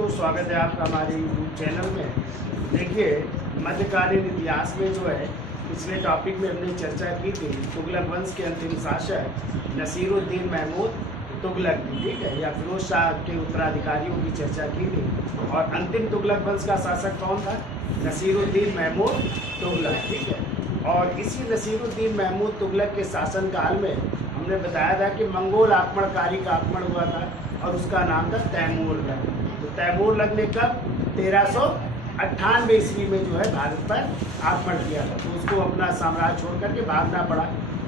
दोस्तों, स्वागत है आपका हमारे यूट्यूब चैनल में। देखिए, मध्यकालीन इतिहास में जो है पिछले टॉपिक में हमने चर्चा की थी तुगलक वंश के अंतिम शासक नसीरुद्दीन महमूद तुगलक की, ठीक है, या फिरोज शाह के उत्तराधिकारियों की चर्चा की थी। और अंतिम तुगलक वंश का शासक कौन था? नसीरुद्दीन महमूद तुगलक, ठीक है। और इसी नसीरुद्दीन महमूद तुगलक के शासनकाल में हमने बताया था कि मंगोल आक्रमणकारी का आक्रमण हुआ था और उसका नाम था तैमूरलंग। तो तैमूरलंग ने कब 1398 ईस्वी में जो है भारत पर आक्रमण किया था, तो उसको अपना साम्राज्य छोड़ करके भागना पड़ा,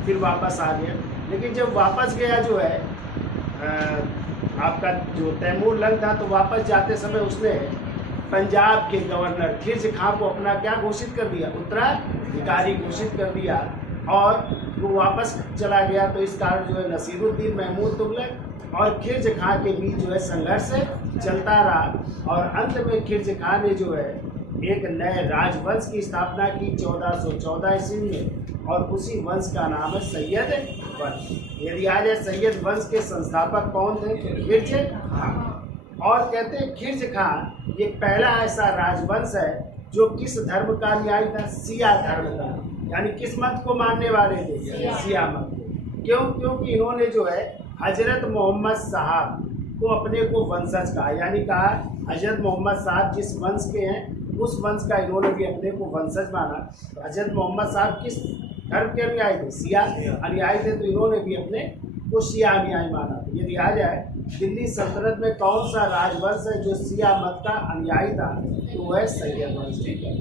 फिर वापस आ गया। लेकिन जब वापस गया जो है आपका जो तैमूरलंग था, तो वापस जाते समय उसने पंजाब के गवर्नर खिर्ज खां को अपना क्या घोषित कर दिया? उत्तराधिकारी घोषित कर दिया और वो वापस चला गया। तो इस कारण जो है नसीरुद्दीन महमूद तुगलक और खिर्ज खां के बीच जो है संघर्ष चलता रहा और अंत में खिर्ज खां ने जो है एक नए राजवंश की स्थापना की 1414 ईस्वी में, और उसी वंश का नाम है सैयद वंश। यदि आ जाए सैयद वंश के संस्थापक कौन थे? खिर्ज खां। और कहते हैं खिर्ज खां ये पहला ऐसा राजवंश है जो किस धर्म का न्याय था? सिया धर्म का, यानी किस मत को मानने वाले थे? सिया मत को। क्यों? क्योंकि इन्होंने जो है हजरत मोहम्मद साहब को अपने को वंशज कहा, यानी कहा हजरत मोहम्मद साहब जिस वंश के हैं उस वंश का इन्होंने भी अपने को वंशज माना। तो हजरत मोहम्मद साहब किस धर्म के अनुयायी थे? सिया अनुयायी थे, तो इन्होंने भी अपने को सिया अनुयायी माना। तो यदि आ जाए दिल्ली सल्तनत में कौन सा राजवंश है जो सिया मत का अनुयायी था? तो वह सैयद वंश, ठीक है।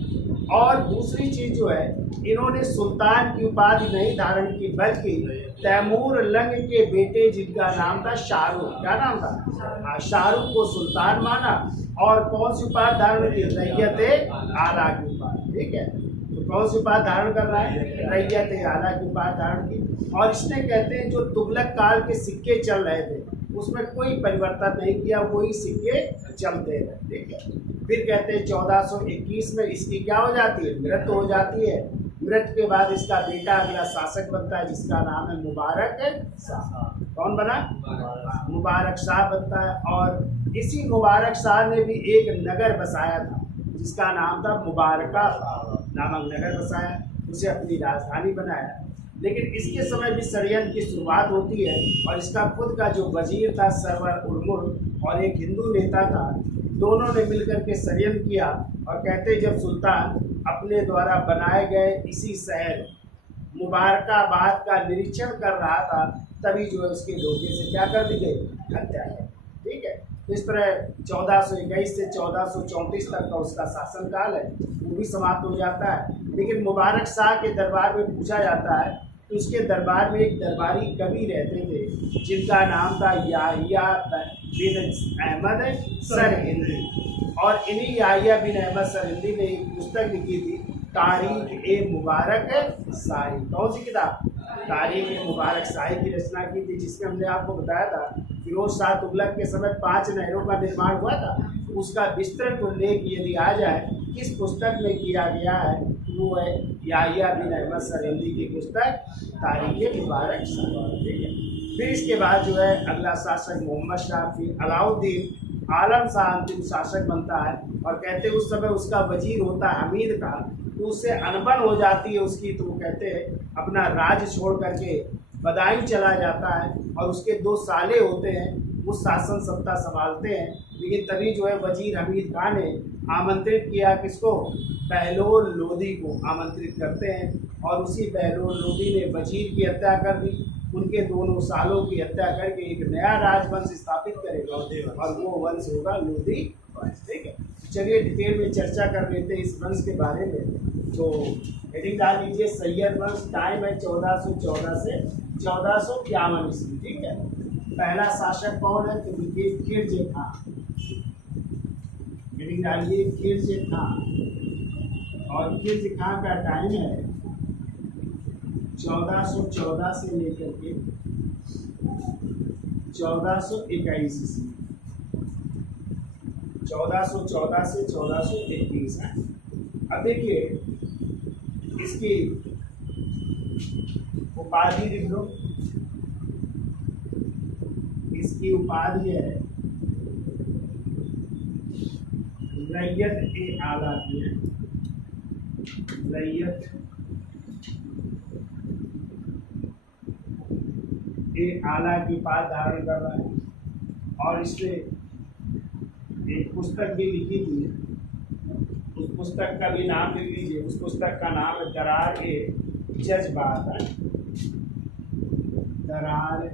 और दूसरी चीज जो है, इन्होंने सुल्तान की उपाधि नहीं धारण की, बल्कि तैमूरलंग के बेटे जिनका नाम था शाहरुख, क्या नाम था? शाहरुख को सुल्तान माना और कौन सी उपाधि धारण की? रैयत आला की उपाधि, ठीक है। तो कौन सी उपाधि धारण कर रहा है? रैयत आला की उपाधि धारण की। और इसने कहते हैं जो तुगलक काल के सिक्के चल रहे थे उसमें कोई परिवर्तन नहीं किया, वही सिक्के चलते रहे, ठीक है। फिर कहते हैं 1421 में इसकी क्या हो जाती है? मृत्यु हो जाती है। मृत्यु के बाद इसका बेटा अगला शासक बनता है जिसका नाम है मुबारक शाह। कौन बना? मुबारक शाह बनता है। और इसी मुबारक शाह ने भी एक नगर बसाया था जिसका नाम था मुबारका नामक नगर बसाया, उसे अपनी राजधानी बनाया। लेकिन इसके समय भी षड्यंत्र की शुरुआत होती है और इसका खुद का जो वजीर था सरवर उर्मुर और एक हिंदू नेता था, दोनों ने मिलकर के षड्यंत्र किया। और कहते जब सुल्तान अपने द्वारा बनाए गए इसी शहर मुबारकाबाद का निरीक्षण कर रहा था, तभी जो है उसके धोखे से क्या कर दी गई? हत्या है, ठीक है। इस तरह 1421 से 1434 तक का उसका शासनकाल है, वो भी समाप्त हो जाता है। लेकिन मुबारक शाह के दरबार में पूछा जाता है तो उसके दरबार में एक दरबारी कवि रहते थे जिनका नाम था याहिया बिन अहमद सरहिंदी। और इन्हीं याहिया बिन अहमद सरहिंदी ने एक पुस्तक लिखी थी तारीख ए मुबारक शाही। कौन सी किताब? तारीख ए मुबारक शाही की रचना की थी, जिसमें हमने आपको बताया था फिरोज शाह तुगलक के समय 5 नहरों का निर्माण हुआ था। उसका विस्तृत उल्लेख यदि आ जाए किस पुस्तक में किया गया है, वो है याहिया बिन अहमद सरहिंदी की पुस्तक तारीख ए मुबारक शाही, ठीक है। फिर इसके बाद जो है अगला शासक मोहम्मद शाह, फिर अलाउद्दीन आलम शाह अंतिम शासक बनता है। और कहते उस समय उसका वजीर होता हमीद का, तो उससे अनबन हो जाती है उसकी, तो वो कहते हैं अपना राज्य छोड़ करके बदायूं चला जाता है और उसके 2 साले होते हैं, वो शासन सत्ता संभालते हैं। लेकिन तभी जो है वजीर हमीद खान ने आमंत्रित किया किसको? बहलोल लोदी को आमंत्रित करते हैं और उसी बहलोल लोदी ने वजीर की हत्या कर दी, उनके दोनों सालों की हत्या करके एक नया राजवंश स्थापित करेगा और वो वंश होगा लोधी वंश, ठीक है। चलिए डिटेल में चर्चा कर लेते हैं इस वंश के बारे में। तो हेडिंग डाल लीजिए सैयद वंश, टाइम है 1414 से 1451 ईस्वी, ठीक है। पहला शासक कौन है? तो देखिए खिर्ज खां। हेडिंग डालिए खिर्ज खां। और खिर्ज खां का टाइम है 1414 से लेकर के 1421 ईस्वी। 1414 से 1421 है। अब देखिए इसकी उपाधि लिख लो। इसकी उपाधि है रैयत ए आला की है, रैयत ए आला की पाठ धारण कर रहा है और इसने एक पुस्तक भी लिखी थी। उस पुस्तक का भी नाम लिख लीजिए। उस पुस्तक का नाम है दरार ए जज्बात है, दरार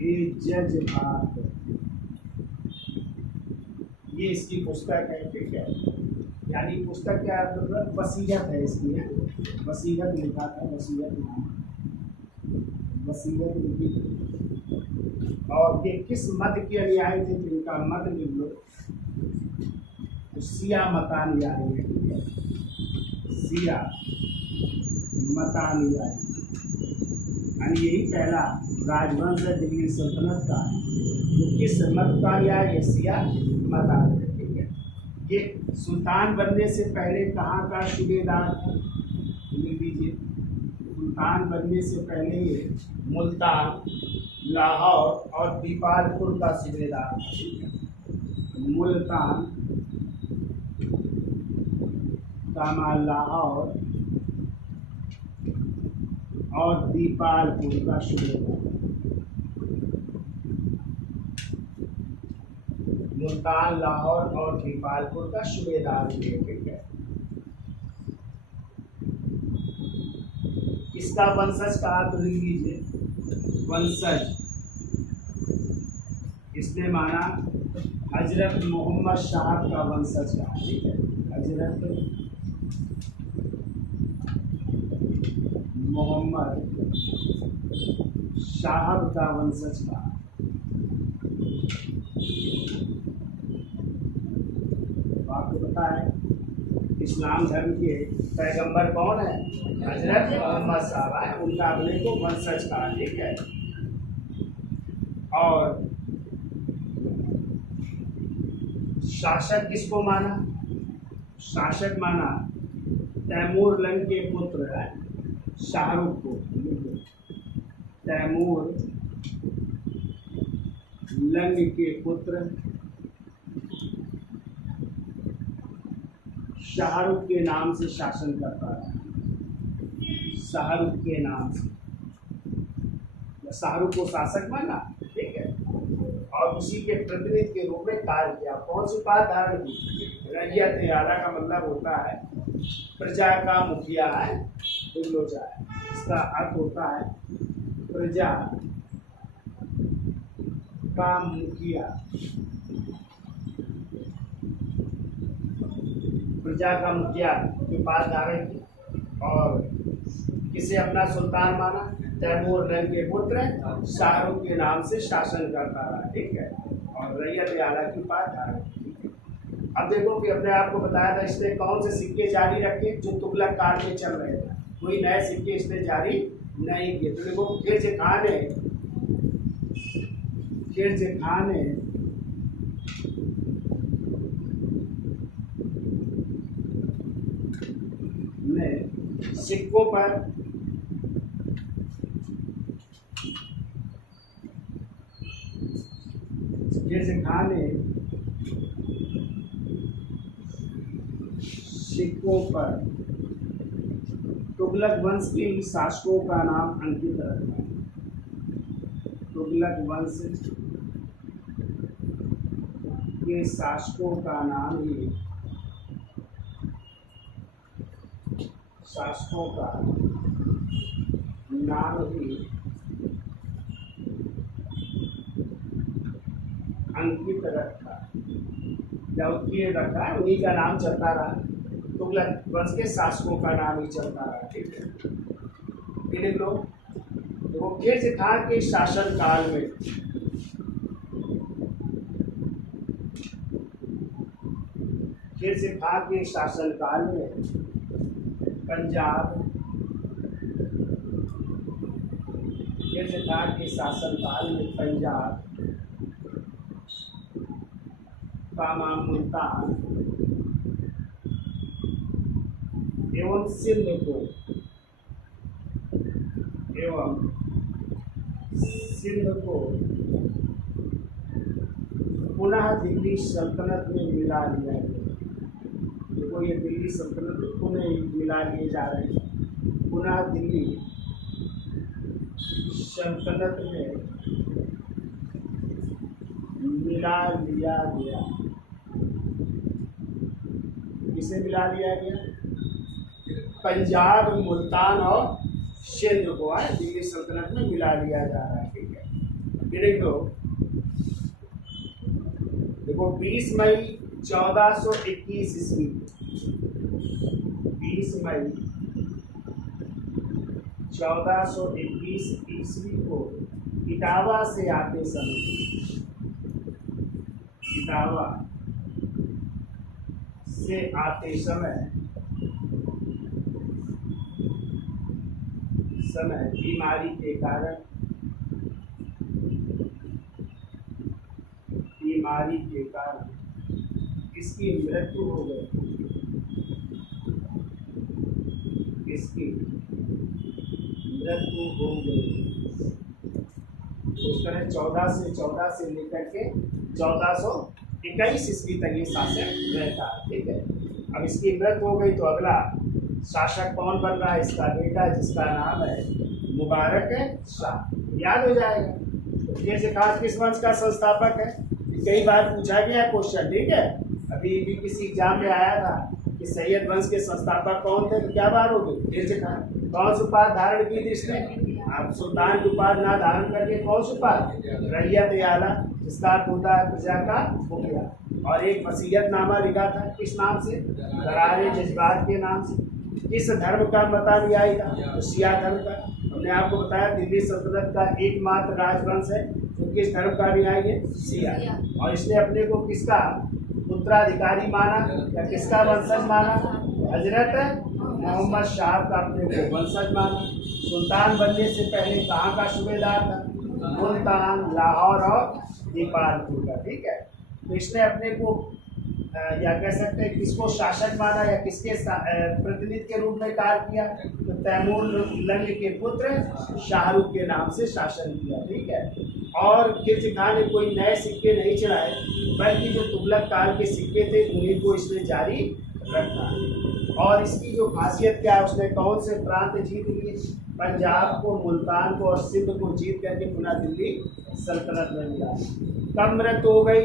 ए जज्बात, ये इसकी पुस्तक है। ठीक है, यानी पुस्तक क्या मतलब वसीयत है इसकी है, वसीयत लिखा था, वसीयत नाम, वसीयत लिखी थी। और ये किस मत के अनुयायी थे, जिनका मत लिख लो तो सिया मतानुयायी है, सिया मतानुयायी, यानी यही पहला राजवंश है दिल्ली सल्तनत का जो किस मत का अनुयायी है, सिया मतानुयायी। ठीक है, ये सुल्तान बनने से पहले कहाँ का सूबेदार था, लिख लीजिए। सुल्तान बनने से पहले ये मुल्तान, लाहौर और दीपालपुर का सूबेदार था। ठीक है, मुल्तान, कमाल, लाहौर और दीपालपुर का सूबेदार, मुल्तान, लाहौर और दीपालपुर का सूबेदार हुए। ठीक है, इसका वंशज कहा तो लिख लीजिए वंशज। इसने माना हजरत मोहम्मद साहब का वंशज कहा। ठीक है, हजरत मोहम्मद साहब का वंशज कहा। तो आपको पता है इस्लाम धर्म के पैगंबर कौन है, हजरत मोहम्मद साहब है, उनका अपने को वंशज कहा। ठीक है, और शासक किसको माना, शासक माना तैमूर लंग के पुत्र है शाहरुख को, तैमूर लंग के पुत्र शाहरुख के नाम से शासन करता है, शाहरुख के नाम से, शाहरुख को शासक माना। ठीक है, और उसी के प्रतिनिधि के रूप में कार्य किया। कौन सी बात धारण की, रैयत आला का मतलब होता है प्रजा का मुखिया है, बुल्डोजा है, इसका अर्थ होता है प्रजा का मुखिया, प्रजा का मुखिया के पास धारण की। और किसे अपना सुल्तान माना, तैमूर लंग के पुत्र शाहरुख के नाम से शासन करता रहा। ठीक है, और रैयत आला की बात धारण की। अब देखो कि अपने आप को बताया था इसने कौन से सिक्के जारी रखे जो तुगलक काल में चल रहे थे, कोई नए सिक्के इसने जारी नहीं किए। तो देखो खिलजी खान ने सिक्कों पर सिक्कों पर तुगलक वंश के ही शासकों का नाम अंकित रखा। तुगलक वंश के शासकों का नाम ही, शासकों का नाम ही अंकित रखा, जब ये रखा उन्हीं का नाम चलता रहा, तुगलक वंश के शासकों का नाम ही चलता रहा। ठीक है, ये लोग तो खिलजी खान के शासन काल में खिलजी खान के शासन काल में पंजाब, खिलजी खान के शासन काल में पंजाब, कामा, मुल्तान एवं सिंध को पुनः दिल्ली सल्तनत में मिला लिया गया। देखो ये दिल्ली सल्तनत में पुनः मिला लिए जा रहे हैं। पुनः दिल्ली सल्तनत में मिला लिया गया। किसे मिला लिया गया? पंजाब, मुल्तान और सिंध को दिल्ली सल्तनत में मिला लिया जा रहा है। ठीक है, ये देखो 20 मई 1421 ईस्वी, 20 मई 1421 ईस्वी को इटावा से आते समय, इटावा से आते समय बीमारी के कारण इसकी मृत्यु हो गई। इसकी मृत्यु हो गई। उस तरह 14 से लेकर के 1421 ईस्वी तक ये शासक रहता है। ठीक है, अब इसकी मृत्यु हो गई तो अगला शासक कौन बन रहा है? इसका बेटा, जिसका नाम है मुबारक शाह। याद हो जाएगा। तो ये खास किस वंश का संस्थापक है? कई बार पूछा गया क्वेश्चन। ठीक है, अभी भी किसी एग्जाम में आया था कि सैयद वंश के संस्थापक कौन थे, तो क्या बात हो गई? कौन सी उपाधि धारण की थी इसने? आप सुल्तान की उपाधि ना धारण करके कौन सी उपाधि? रैयत आला, जिसका अर्थ होता है प्रजा का मुखिया। और एक वसीयतनामा लिखा था, किस नाम से? करारे जज्बात के नाम से। किस धर्म का मतानुयायी था? तो शिया धर्म का। हमने आपको बताया दिल्ली सल्तनत का एकमात्र राजवंश है जो किस धर्म का अनुयायी है? शिया। और इसने अपने को किसका उत्तराधिकारी माना या किसका वंशज माना? हजरत मोहम्मद शाह का अपने को वंशज माना। सुल्तान बनने से पहले कहाँ का सूबेदार था? मुल्तान, लाहौर और दीपालपुर का। ठीक है, तो इसने अपने को या कह सकते हैं किसको शासक माना या किसके प्रतिनिधि के रूप में कार्य किया? तो तैमूर लंग के पुत्र शाहरुख के नाम से शासन किया। ठीक है, और खिलजी खान ने कोई नए सिक्के नहीं चढ़ाए, बल्कि जो तुगलक काल के सिक्के थे उन्हीं को इसने जारी रखा। और इसकी जो खासियत क्या है, उसने कौन से प्रांत जीत लिए? पंजाब को, मुल्तान को और सिंध को जीत करके पुनः दिल्ली सल्तनत में मिला। कब मृत्यु हो गई?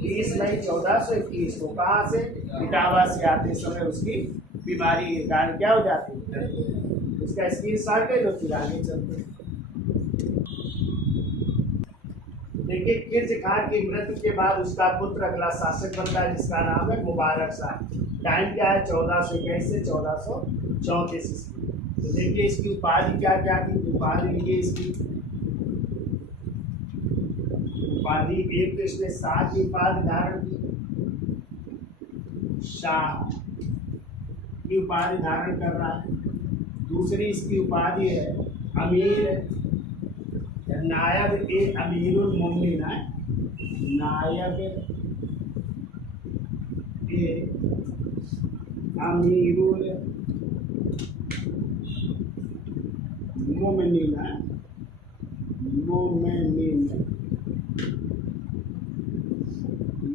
20 मई 1421 को। कहाँ से? इटावा से आते समय उसकी बीमारी के कारण क्या हो जाती है? उसका स्क्रीनशॉट है, जो फिर आगे चलते हैं। देखिए, खिलजी खान की मृत्यु के बाद उसका पुत्र अगला शासक बनता है, जिसका नाम है मुबारक शाह। टाइम क्या है? 1421 से 1434 ईस्वी। तो देखिए इसकी उपाधि क्या क्या थी? उपाधि लिखिए इसकी उपाधि। एक तो इसने शाह की उपाधि धारण की, शाह की उपाधि धारण कर रहा है। दूसरी इसकी उपाधि है अमीर, नायब ए अमीरुल मोमिनीन है, नायब ए अमीरुल मोमिनीन है, मोमिनीन।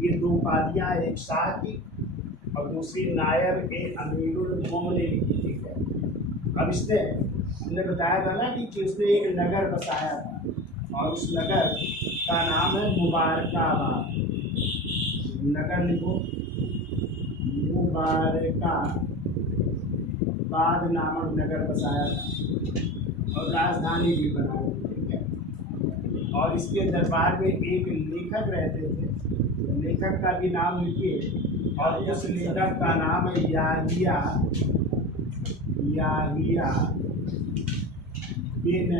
ये दो उपाधियां, एक शाह की और दूसरी नायब ए अमीरुल मोमिनीन की। ठीक है, अब इसने हमने बताया था ना कि उसने एक नगर बसाया था और उस नगर का नाम है मुबारकाबाद। नगर लिखो, मुबारकाबाद नामक नगर बसाया था और राजधानी भी बनाई। ठीक है, और इसके दरबार में एक लेखक रहते थे, लेखक का भी नाम लिखिए। और उस लेखक का नाम है याहिया बिन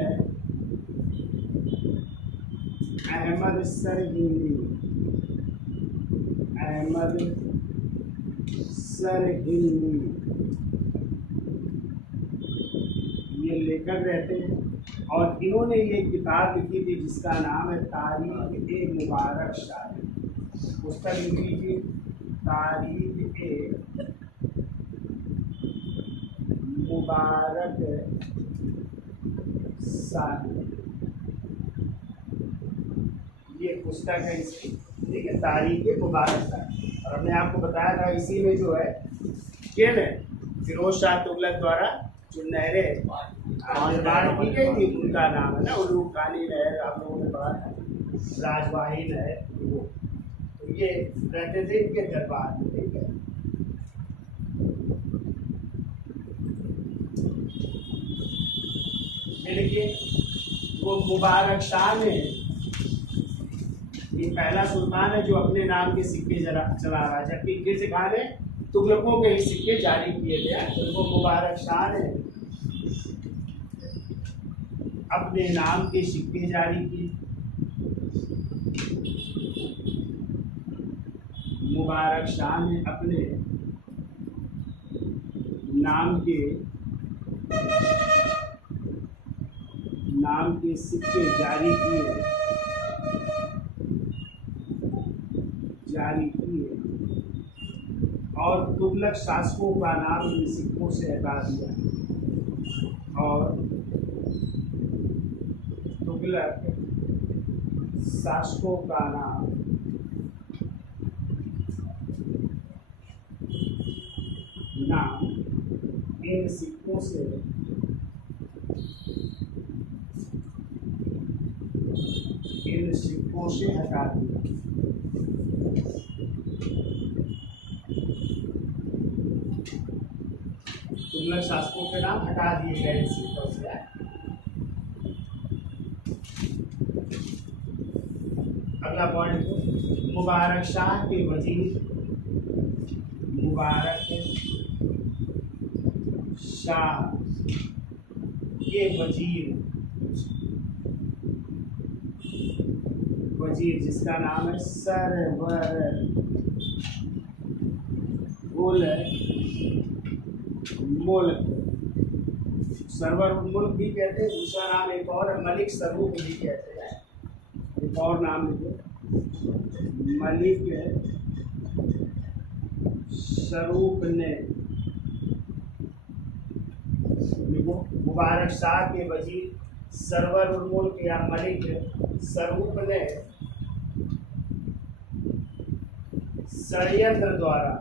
अहमद सरहिंदी। अहमद सरहिंदी ये लेखक रहते हैं और इन्होंने ये किताब लिखी थी जिसका नाम है तारीख ए मुबारक शाही। पुस्तक लिख लीजिए, तारीख ए मुबारक शाही। ये पुस्तक है इसकी। ठीक है, तारीख मुबारक था। और हमने आपको बताया था इसी में जो है किन फिरोज शाह तुगलक द्वारा जो नहरें निर्माण की गई थी उनका नाम है ना, उलूग खानी नहर, आप लोगों ने पढ़ा था, राजवाही नहर, वो तो ये रहते थे इनके दरबार में। ठीक है, लेकिन वो मुबारक शाह ने, ये पहला सुल्तान है जो अपने नाम के सिक्के चला रहा है, जबकि किस खान ने तुगलकों के ही सिक्के जारी किए थे। तो वो मुबारक शाह ने अपने नाम के सिक्के जारी किए। मुबारक शाह ने अपने नाम के सिक्के जारी किए और तुगलक शासकों का नाम इन सिक्कों से हटा दिया और तुगलक शासकों का नाम इन सिक्कों से हटा दिया। तुगलक शासकों के नाम हटा दिए गए इन सिक्कों से। अगला पॉइंट, मुबारक शाह के वजीर, मुबारक शाह के वजीर जिसका नाम है सरवर उल मुल्क, सरवर उल मुल्क भी कहते हैं, दूसरा नाम एक और है मलिक सरूप भी कहते हैं, एक और नाम लिखो मलिक सरूप ने, मुबारक शाह के वजीर सरवर उल मुल्क या मलिक सरूप ने षड्यंत्र द्वारा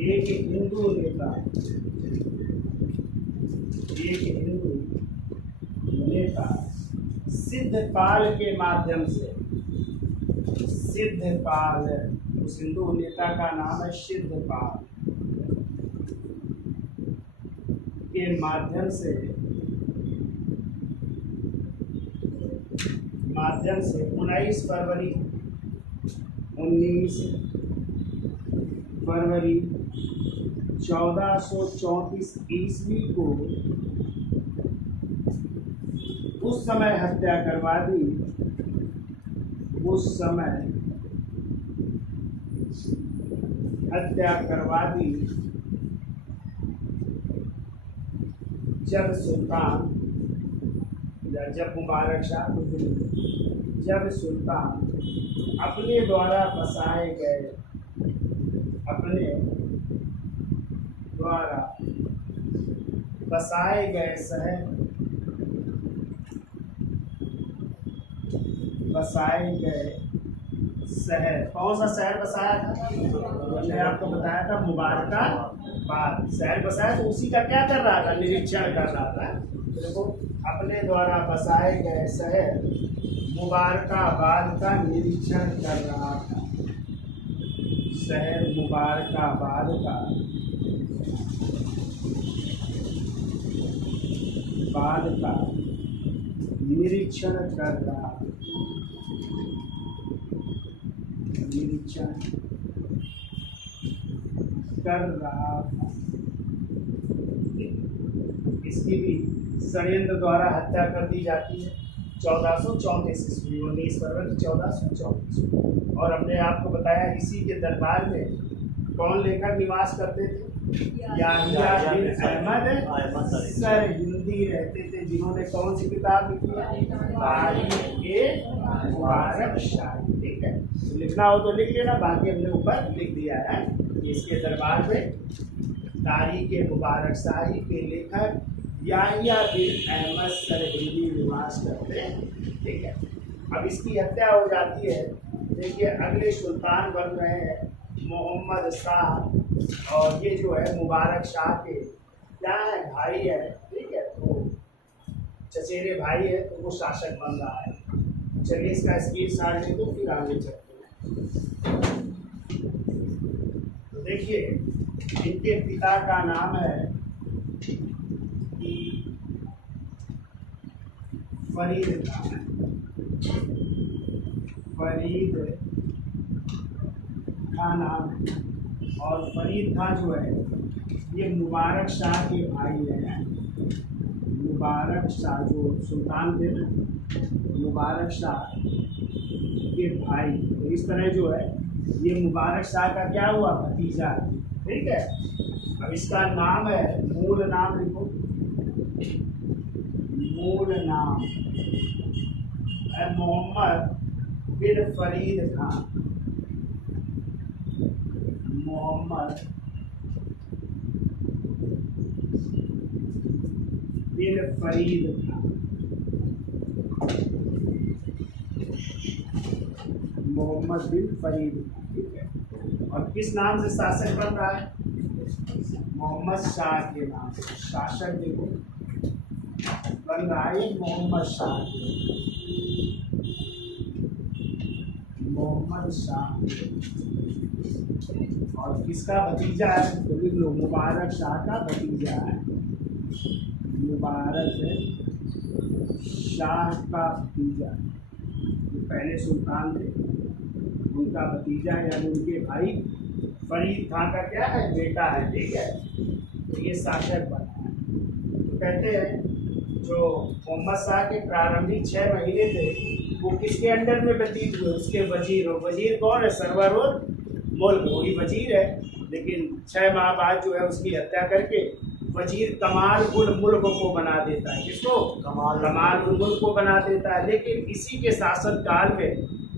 एक हिंदू नेता सिद्धपाल के माध्यम से, सिद्धपाल, उस हिंदू नेता का नाम है सिद्धपाल, के माध्यम से 19 फरवरी 1434 ईस्वी को उस समय हत्या करवा दी, जब मुबारक शाह, जब सुल्तान अपने द्वारा बसाए गए शहर, कौन सा शहर बसाया था? मैंने आपको बताया था मुबारकाबाद शहर बसाया, तो उसी का क्या कर रहा था? निरीक्षण कर रहा था। देखो, अपने द्वारा बसाए गए शहर मुबारकाबाद का निरीक्षण कर रहा था, शहर मुबारकाबाद का निरीक्षण कर रहा था, इसकी भी षड्यंत्र द्वारा हत्या कर दी जाती है 1434 ईस्वी, 19 फरवरी 1434। और हमने आपको बताया इसी के दरबार में कौन लेखक निवास करते थे? याहिया बिन अहमद सरहिंदी रहते थे, जिन्होंने कौन सी किताब लिखी है? तारीख मुबारक शाह। ठीक है, तो लिखना हो तो लिख लेना, बाकी हमने ऊपर लिख दिया है। इसके दरबार में तारीख मुबारक शाही के लेखक याहिया बिन अहमद सरहिंदी निवास करते हैं। ठीक है, अब इसकी हत्या हो जाती है। देखिए अगले सुल्तान बन रहे हैं मोहम्मद शाह, और ये जो है मुबारक शाह के क्या है, भाई है। ठीक है, तो चचेरे भाई है, तो वो शासक बन रहा है। चलिए इसका स्क्रीन शॉट ले दो, फिर आगे चलते हैं। तो देखिए इनके पिता का नाम है फरीद खान। फरीद खान नाम है, और फरीद खान जो है ये मुबारक शाह के भाई हैं। मुबारक शाह जो सुल्तान थे ना, मुबारक शाह के भाई। तो इस तरह जो है ये मुबारक शाह का क्या हुआ, भतीजा। ठीक है, अब इसका नाम है, मूल नाम लिखो, मूल नाम है मोहम्मद बिन फरीद खान। मोहम्मद बिन फरीद खान। मोहम्मद बिन फरीद। ठीक है, और किस नाम से शासक बन रहा है, मोहम्मद शाह के नाम से। शासक देखो बन रहा है मोहम्मद शाह, मोहम्मद शाह। और किसका भतीजा है, तो लिख लो मुबारक शाह का भतीजा है। मुबारक शाह का भतीजा, जो पहले सुल्तान थे उनका भतीजा, यानी उनके भाई फरीद खान का क्या है, बेटा है। ठीक है, तो ये शासक बना है। तो कहते हैं जो मोहम्मद शाह के प्रारंभिक 6 महीने थे वो किसके अंडर में व्यतीत हुए, उसके वजीर। और वजीर कौन है, सरवर और मुल्क, वही वजीर है। लेकिन 6 माह बाद जो है उसकी हत्या करके वजीर कमाल उल मुल्क को बना देता है। किसको, कमाल उल मुल्क को बना देता है। लेकिन इसी के शासन काल में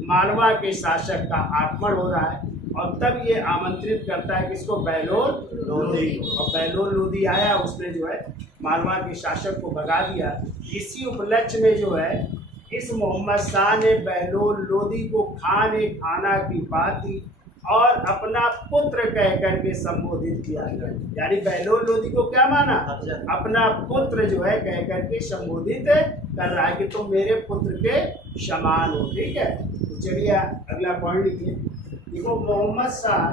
मालवा के शासक का आक्रमण हो रहा है, और तब ये आमंत्रित करता है किसको, बहलोल लोदी। और बहलोल लोदी आया, उसने जो है मालवा के शासक को भगा दिया। इसी उपलक्ष्य में जो है इस मोहम्मद शाह ने बहलोल लोदी को खान ए खाना की बाती और अपना पुत्र कह करके संबोधित किया। यानी बहलोल लोदी को क्या माना, अपना पुत्र जो है कह करके संबोधित कर रहा है कि तुम मेरे पुत्र के समान हो। ठीक है, तो चलिए अगला पॉइंट लिखिए। देखो मोहम्मद शाह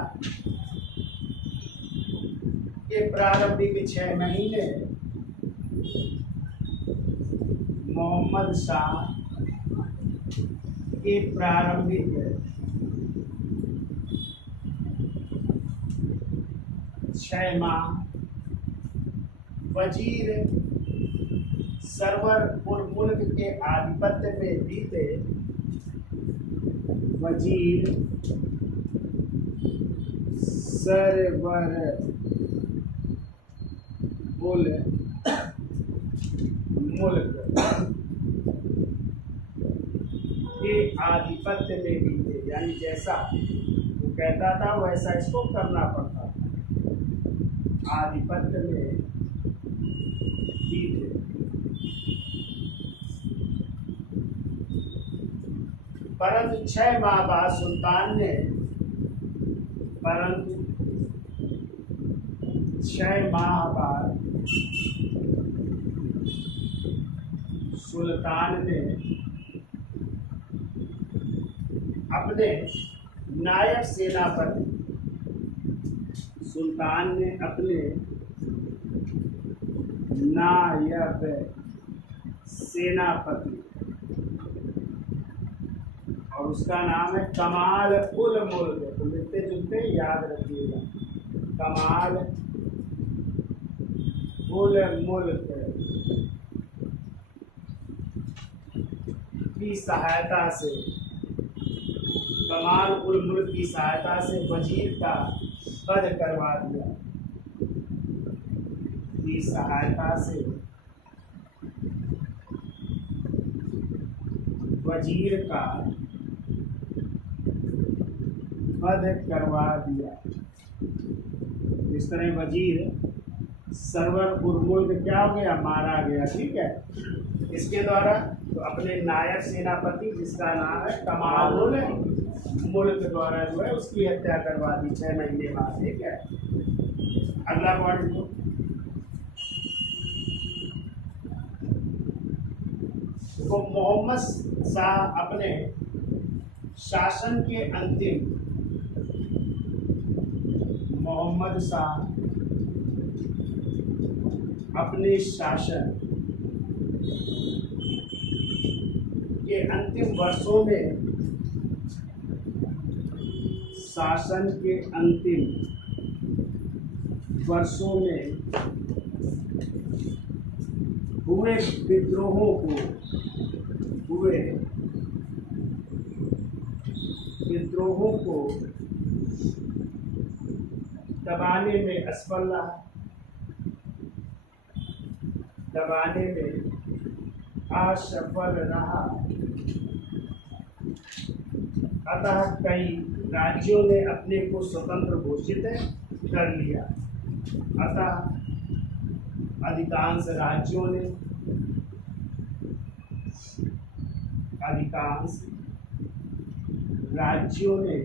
के प्रारंभिक 6 महीने, मोहम्मद शाह के प्रारंभिक 6 माह वजीर सरवर उल मुल्क के आधिपत्य में बीते। वजीर सरवर उल मुल्क के आधिपत्य में बीते, यानी जैसा वो कहता था वैसा इसको करना पड़ता था। आधिपत्य में बीते, परंतु 6 माह बाद सुल्तान ने, परंतु 6 माह बाद सुल्तान ने अपने नायब सेनापति, सुल्तान ने अपने नायब सेनापति, और उसका नाम है कमाल उल मुल्क, तो मिलते जुलते याद रखिएगा, कमाल उल मुल्क की सहायता से, कमाल उल मुल्क की सहायता से वजीर का वध करवा दिया। की सहायता से वजीर का वध करवा दिया। इस तरह वजीर सरवर उर्मुल्क क्या हो गया, मारा गया। ठीक है, इसके द्वारा तो अपने नायक सेनापति जिसका नाम है कमाल मुल्क द्वारा जो है उसकी हत्या करवा दी 6 महीने बाद। ठीक है, अगला पॉइंट को तो मोहम्मद शाह अपने शासन के अंतिम मोहम्मद शाह अपने शासन के अंतिम वर्षों में शासन के अंतिम वर्षों में हुए विद्रोहों को दबाने में असफल रहा, दबाने में असफल रहा। अतः कई राज्यों ने अपने को स्वतंत्र घोषित कर लिया। अतः अधिकांश राज्यों ने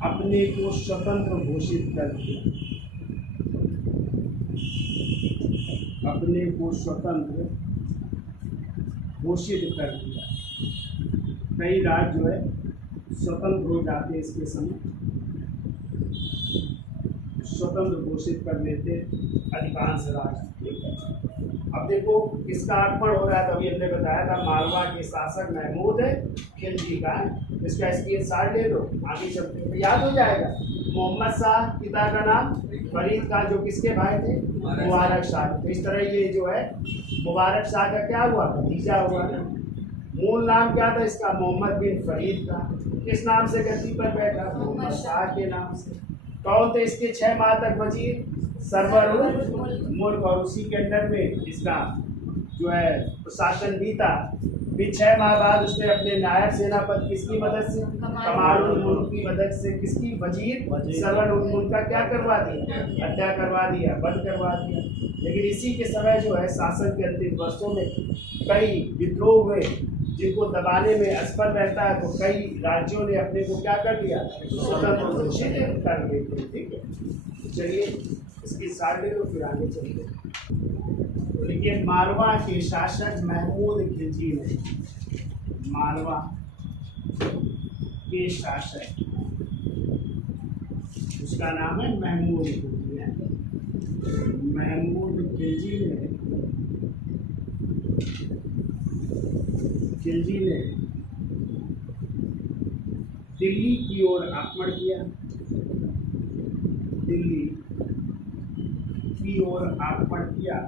अपने को स्वतंत्र घोषित कर दिया, अपने को स्वतंत्र घोषित कर दिया। कई राज्य जो है स्वतंत्र हो जाते हैं, इसके समय स्वतंत्र घोषित कर लेते अधिकांश राज्य। ठीक है, अब देखो इसका अर्पण हो रहा है, तो अभी हमने बताया था मालवा के शासक महमूद खिलजी का। इसका स्क्रीनशॉट ले लो, आगे चलते हैं याद हो जाएगा। मोहम्मद शाह पिता का नाम फरीद का, जो किसके भाई थे, मुबारक शाह। तो इस तरह ये जो है मुबारक शाह का क्या हुआ, भतीजा हुआ ना। मूल नाम क्या था इसका, मोहम्मद बिन फरीद का। किस नाम से गद्दी पर बैठा, मोहम्मद शाह के नाम से। कौन थे इसके 6 माह तक वजीर, सरवर मुल्क, और उसी के अंडर में इसका जो है प्रशासन भी था। फिर 6 माह बाद उसने अपने नायक सेनापति किसकी मदद से, कमाल मुल्क की मदद से, किसकी, वजीर सरवर मुल्क का क्या करवा दिया, हत्या करवा दिया, बंद करवा दिया। लेकिन इसी के समय जो है शासन के अंतिम वर्षों में कई विद्रोह हुए जिनको दबाने में असफल रहता है। तो कई राज्यों ने अपने को क्या कर दिया, स्वतंत्र घोषित कर लेते। ठीक है, चलिए इसकी सार ले लो, फिर आगे चलते हैं। लेकिन मालवा के शासक महमूद खिलजी ने, मालवा के शासक, उसका नाम है महमूद खिलजी। महमूद खिलजी ने दिल्ली की ओर आक्रमण किया, दिल्ली की ओर आक्रमण किया।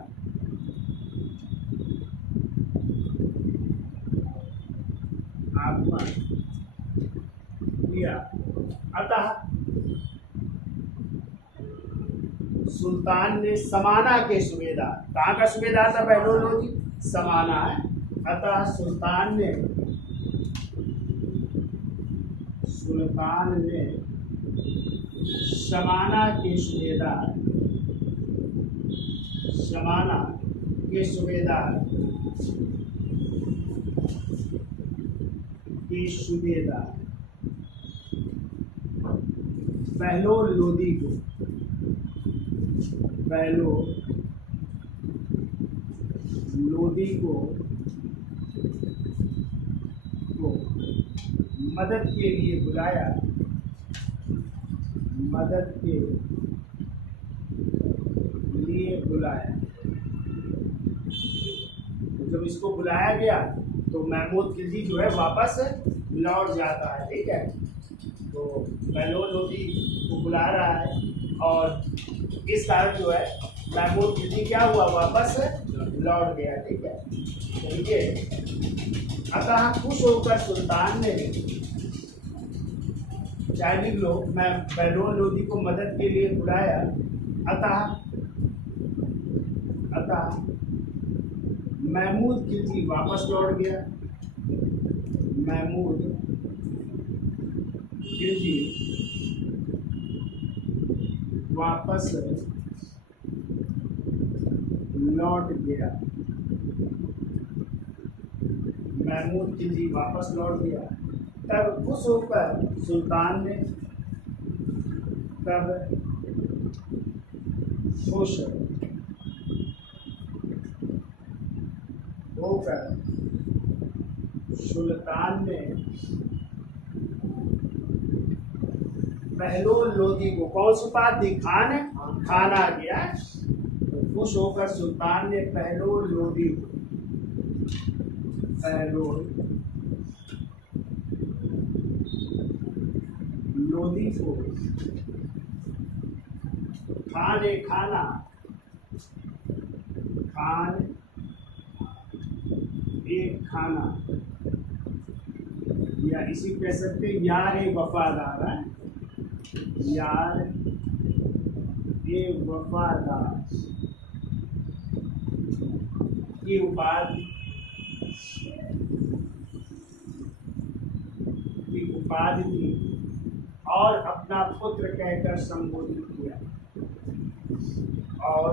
अतः सुल्तान ने समाना के सूबेदार, कहाँ का सूबेदार था बहलोल लोधी, समाना है। अतः सुल्तान ने समाना के सूबेदार बहलोल लोधी को मदद के लिए बुलाया, जब इसको बुलाया गया तो महमूद खिलजी जो है वापस लौट जाता है। ठीक है, तो बहलोल लोधी को बुला रहा है और इस कारण जो है महमूद खिलजी क्या हुआ, वापस लौट गया। ठीक है, देखिए अतः खुश होकर सुल्तान ने, चाइनीज लोग बहलोल लोधी को मदद के लिए बुलाया। अतः महमूद खिलजी वापस लौट गया। महमूद खिलजी वापस लौट गया। महमूद खिलजी वापस लौट गया। तब खुश होकर सुल्तान ने खुश होकर सुल्तान ने बहलोल लोधी को कौन सी उपाधि खान खाना गया। तो खुश होकर सुल्तान ने बहलोल लोधी को बहलोल लोधी को खान ए खाना खान एक खाना या इसी कह सकते यार ए वफादार है, यार ए वफादार की उपाधि दी और अपना पुत्र कहकर संबोधित किया। और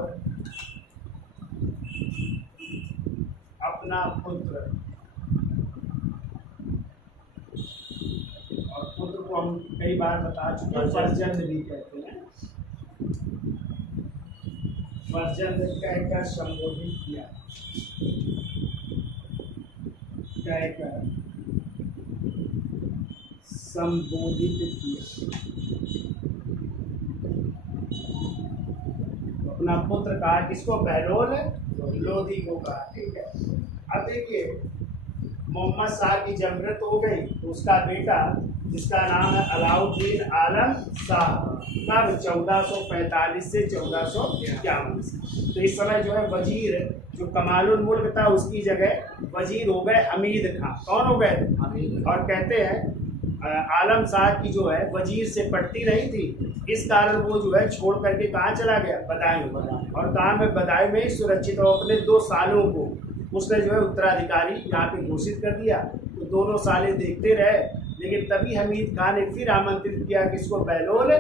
अपना पुत्र, और पुत्र को हम कई बार बता चुके हैं, फर्जंद भी कहते हैं, फर्जंद कहकर संबोधित किया, कहकर संबोधित किया। अपना पुत्र कहा, किसको? बहलोल लोधी को कहा। ठीक है। अब देखिए, मोहम्मद शाह की जब मृत हो गई तो उसका बेटा जिसका नाम है अलाउद्दीन आलम शाह, तब 1445 से 1451 से, तो इस समय जो है वजीर जो कमालुल मुल्क था उसकी जगह वजीर हो गए हमीद खां। कौन हो गए? और कहते हैं आलम शाह की जो है वजीर से पटती नहीं थी, इस कारण वो जो है छोड़ करके कहाँ चला गया? बदायूं। और कहाँ में? बदायूं में ही सुरक्षित। और अपने 2 सालों को उसने जो है उत्तराधिकारी यहाँ पे घोषित कर दिया। तो दोनों साले देखते रहे, लेकिन तभी हमीद खान ने फिर आमंत्रित किया किसको? बहलोल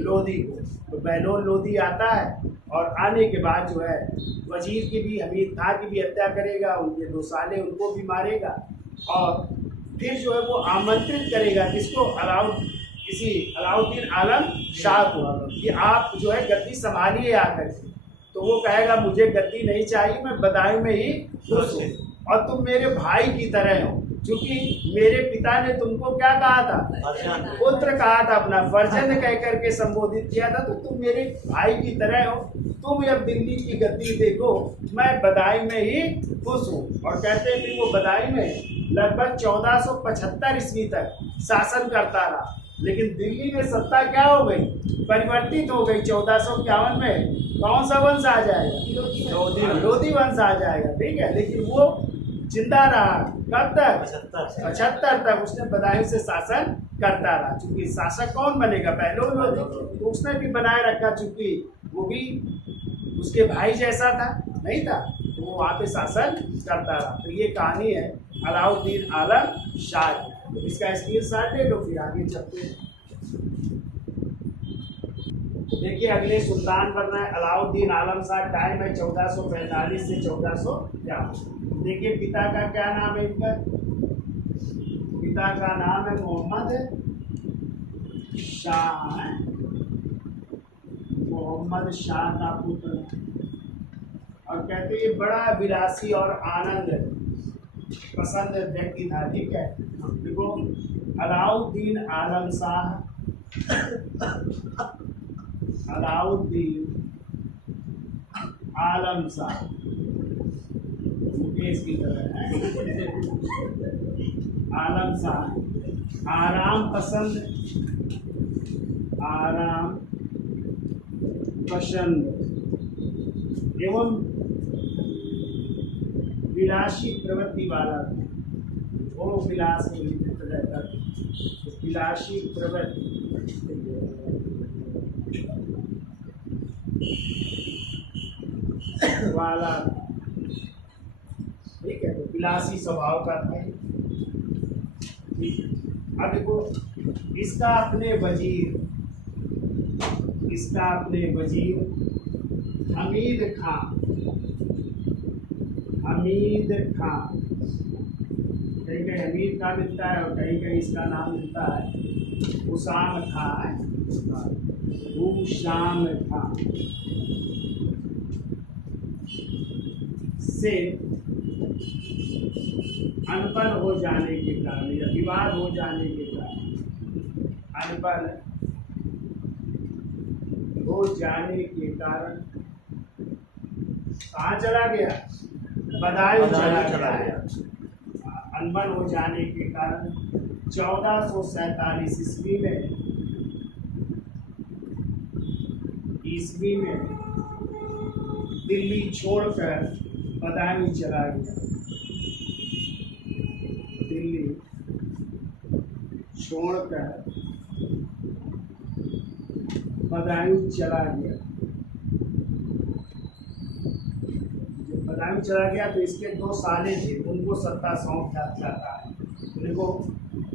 लोधी को। तो बहलोल लोधी आता है और आने के बाद जो है वजीर की भी, हमीद खान की भी हत्या करेगा, उनके 2 साले उनको भी मारेगा, और फिर जो है वो आमंत्रित करेगा किसको? अलाउद्दीन आलम शाह को कि आप जो है गद्दी संभालिए आकर के। तो वो कहेगा मुझे गद्दी नहीं चाहिए, मैं बदायूं में ही खुश हूँ और तुम मेरे भाई की तरह हो, क्योंकि मेरे पिता ने तुमको क्या कहा था? पुत्र कहा था, अपना फर्जंद कह करके संबोधित किया था। तो तुम मेरे भाई की तरह हो, तुम अब दिल्ली की गद्दी देखो, मैं बदायूं में ही खुश हूँ। और कहते हैं कि वो बदायूं में लगभग 1475 ईस्वी तक शासन करता रहा, लेकिन दिल्ली में सत्ता क्या हो गई? परिवर्तित हो गई। 1451 में कौन सा वंश आ जाएगा? लोधी वंश आ जाएगा। ठीक है। लेकिन वो जिंदा रहा कब तक? 75 तक उसने बदायूं से शासन करता रहा। चूंकि शासक कौन बनेगा? बहलोल लोधी। तो उसने भी बनाए रखा, चूंकि वो भी उसके भाई जैसा था, नहीं था, तो वो वहाँ पे शासन करता रहा। तो ये कहानी है अलाउद्दीन आलम शाह। तो इसका स्क्रीनशॉट ले लो, फिर आगे चलते हैं। देखिए, अगले सुल्तान बनना है अलाउद्दीन आलम शाह। टाइम है 1445 से 1451। देखिए, पिता का क्या नाम है इनका? पिता का नाम है मोहम्मद शाह, मोहम्मद शाह का पुत्र। और कहते हैं बड़ा विलासी और आनंद पसंद व्यक्ति था। ठीक है। देखो, अलाउद्दीन आलम शाह, अलाउद्दीन आलम शाह मुकेश की तरह है। आलम शाह आराम पसंद, आराम पसंद एवं विलासी प्रवृत्ति वाला, वो विलास में लिप्त रहता था, विलासी प्रवृत्ति वाला। ठीक है। तो विलासी स्वभाव का था। ठीक है। अब देखो, इसका अपने वजीर, इसका अपने वजीर हमीद खां, हमीद खां, कहीं कहीं हमीद खां मिलता है और कहीं कहीं इसका नाम मिलता है हुशाम खां, हुशाम खां से अनपढ़ हो जाने के कारण या विवाद हो जाने के कारण, अनपढ़ हो जाने के कारण कहाँ चला गया? बदायूं चला गया। अनपढ़ हो जाने के कारण 1447 ईस्वी में दिल्ली छोड़कर बदायूं चला गया। दिल्ली छोड़कर बदायूं चला गया। जब बदायूं चला गया तो इसके 2 साले थे, उनको सत्ता सौंप जाता है। देखो,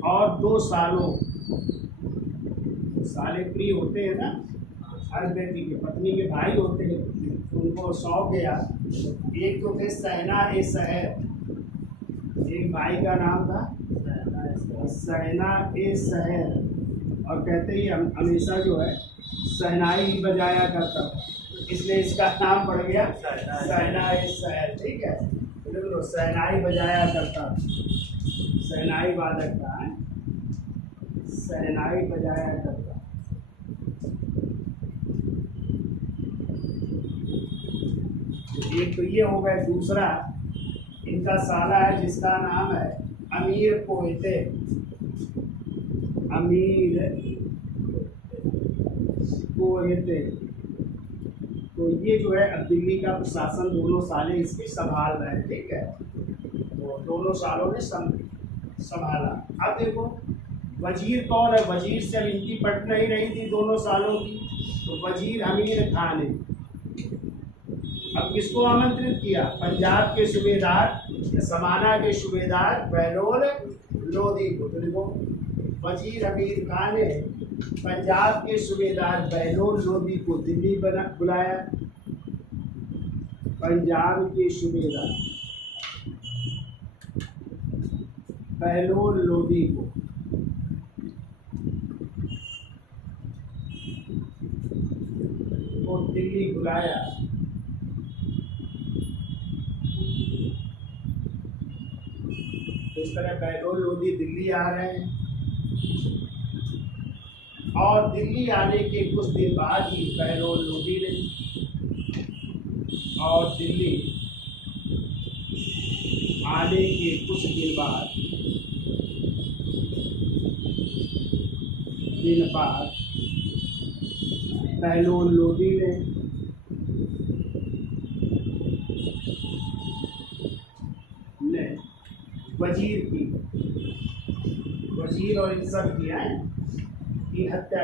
और 2 सालों, साले प्रिय होते हैं ना, हर व्यक्ति के पत्नी के भाई होते हैं, उनको सौंप गया। एक तो थे सहना ए शहर, एक भाई का नाम था सहना ए शहर, और कहते ही हमेशा जो है सहनाई ही बजाया करता था, इसलिए इसका नाम पड़ गया सहना ए शहर। ठीक है, तो सहनाई बजाया करता, सहनाई वादक का है, सहनाई बजाया करता। एक तो ये हो गया। दूसरा, इनका साला है जिसका नाम है अमीर कोयते, अमीर कोयते। तो ये जो है अब दिल्ली का प्रशासन दोनों साले इसकी संभाल रहे हैं। ठीक है, तो दोनों सालों ने संभाला। अब देखो, वजीर कौन है? वजीर से अब इनकी पट नहीं रही थी दोनों सालों की, तो वजीर अमीर खान ने अब किसको आमंत्रित किया? पंजाब के सूबेदार, समाना के सूबेदार बहलोल लोधी को। तो देखो, वजीर अमीर खान ने पंजाब के सूबेदार बहलोल लोधी को दिल्ली बुलाया। पंजाब के सूबेदार बहलोल लोधी को दिल्ली बुलाया। इस तरह बहलोल लोधी दिल्ली आ रहे हैं, और दिल्ली आने के कुछ दिन बाद ही बहलोल लोधी ने, और दिल्ली आने के कुछ दिन बाद बहलोल लोधी ने वजीर और इन सब की हत्या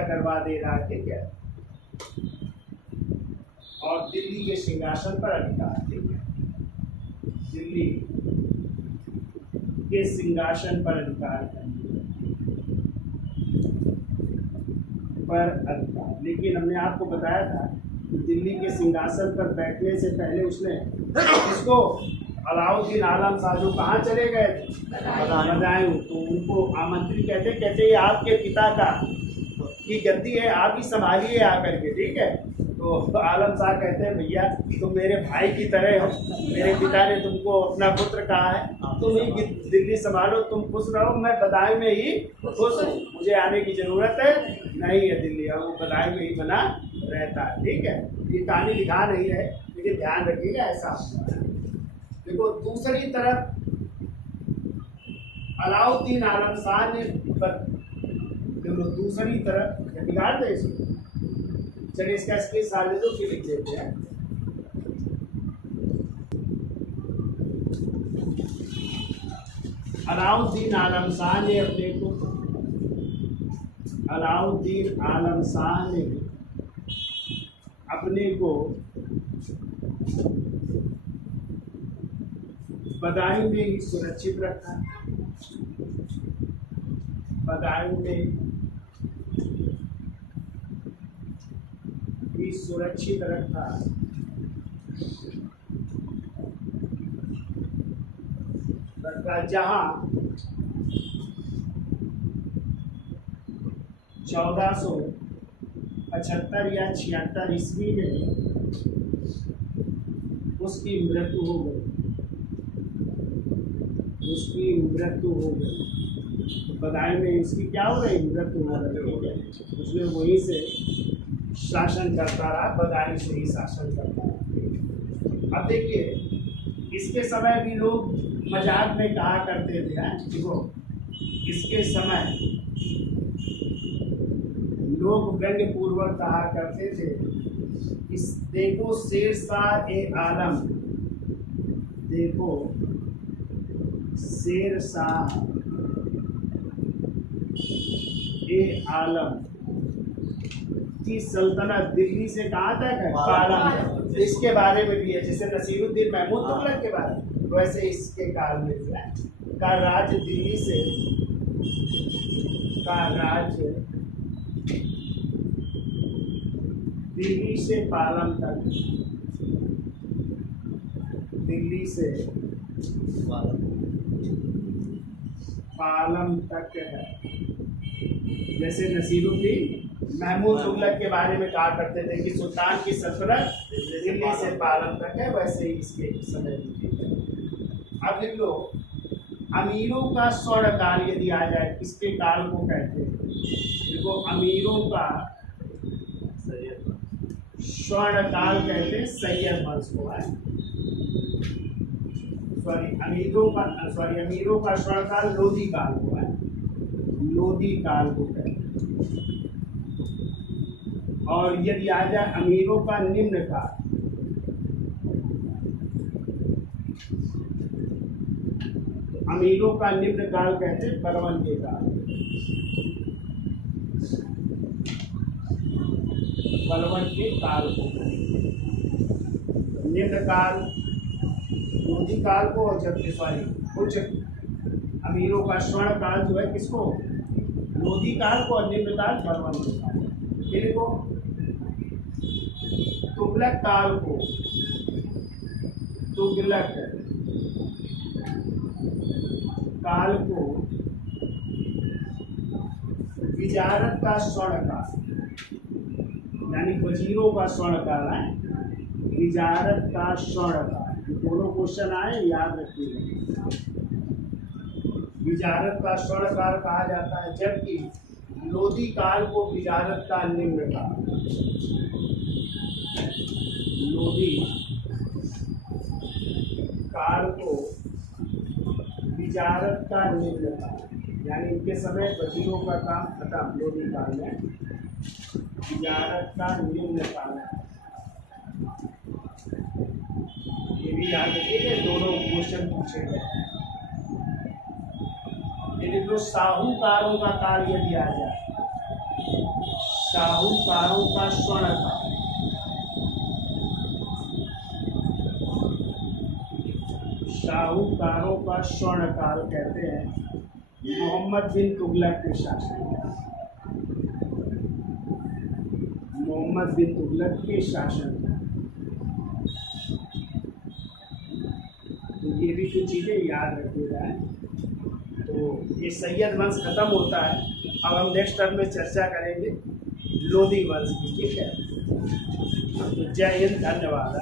करवा दे रहा है। ठीक है, और दिल्ली के सिंहासन पर अधिकार, ठीक है, दिल्ली के सिंहासन पर अधिकार। लेकिन हमने आपको बताया था कि दिल्ली के सिंहासन पर बैठने से पहले उसने इसको अलाउद्दीन आलम शाह जो कहाँ चले गए थे? बदायूं। तो उनको आमंत्रित कहते ये आपके पिता की गद्दी है, आप ही संभालिए आकर के। ठीक है, तो आलम शाह कहते हैं भैया तुम मेरे भाई की तरह हो, मेरे पिता ने तुमको अपना पुत्र कहा है, तुम ही दिल्ली संभालो, तुम खुश रहो, मैं बदायूं में ही खुश हूँ, मुझे आने की जरूरत है नहीं है दिल्ली, और वो बदायूं में ही बना रहता है। ठीक है, ये कहानी लिखा नहीं है, लेकिन ध्यान रखिएगा ऐसा। देखो, दूसरी तरफ अलाउद्दीन आलम शाह ने दूसरी तरफ बिगाड़ दे इसको। चलिए इसका स्केच साल दे दो, फिर लिख देते हैं। अलाउद्दीन आलम शाह ने अपने को बदायूं में ही सुरक्षित रखा। बदायूं में भी सुरक्षित रखा। जहां 1475 या 76 ईस्वी में उसकी मृत्यु हो गई। बदायूं में इसकी क्या हो रही, मृत्यु हो रही। उसमें वहीं से शासन करता रहा, बदायूं से ही शासन करता रहा। अब देखिए, इसके समय भी लोग मजाक में कहा करते थे, देखो इसके समय लोग व्यंग्य पूर्वक कहा करते थे, इस देखो शेरशाह ए आलम, देखो शेरशाह ए आलम की सल्तनत दिल्ली से कहाँ तक है, पालम। इसके बारे में भी है, जैसे नसीरुद्दीन महमूद तुगलक के बारे में, वैसे इसके काल में दिया का राज्य दिल्ली से पालम तक, दिल्ली से पालम तक है। जैसे नसीरुद्दीन महमूद तुगलक के बारे में कहा करते थे कि सुल्तान की सल्तनत दिल्ली से पालम तक है, वैसे ही इसके समय में। अब लिख लो, अमीरों का स्वर्ण काल यदि आ जाए, किसके काल को कहते हैं? देखो, अमीरों का स्वर्ण काल कहते हैं सैयद वंश को है। अमीरों का स्वर्ण काल लोधी काल को है, लोधी काल को कहते हैं। और यदि आ जाए अमीरों का निम्न काल, अमीरों का निम्न काल कहते हैं बलवन के काल, बलवन के काल को निम्न काल लोधी काल को, और जबकि कुछ अमीरों का स्वर्ण काल जो है किसको, लोधी काल को, और निम्न काल बलवन के काल। देखो, तुगलक काल को विजारत का स्वर्ण काल, यानी वजीरों का स्वर्ण काल है, विजारत का स्वर्ण काल। दोनों क्वेश्चन आए, याद रखिएगा। विजारत का स्वर्ण काल कहा जाता है, जबकि लोधी काल को विजारत का निम्न काल, लोधी काल को विजारत का निम्न काल, यानी इनके समय वजीरों का काम खत्म, लोधी काल में विजारत का निम्न काल है। ये भी याद रखिए, दोनों क्वेश्चन पूछे गए। यदि तो साहूकारों का काल यदि आ जाए, साहूकारों का स्वर्ण काल, साहूकारों का स्वर्ण काल कहते हैं मोहम्मद बिन तुगलक के शासन, मोहम्मद बिन तुगलक के शासन। तो ये भी कुछ चीज़ें याद रखिएगा। तो ये सैयद वंश खत्म होता है। अब हम नेक्स्ट टर्म में चर्चा करेंगे लोधी वंश की, ठीक है। तो जय हिंद, धन्यवाद।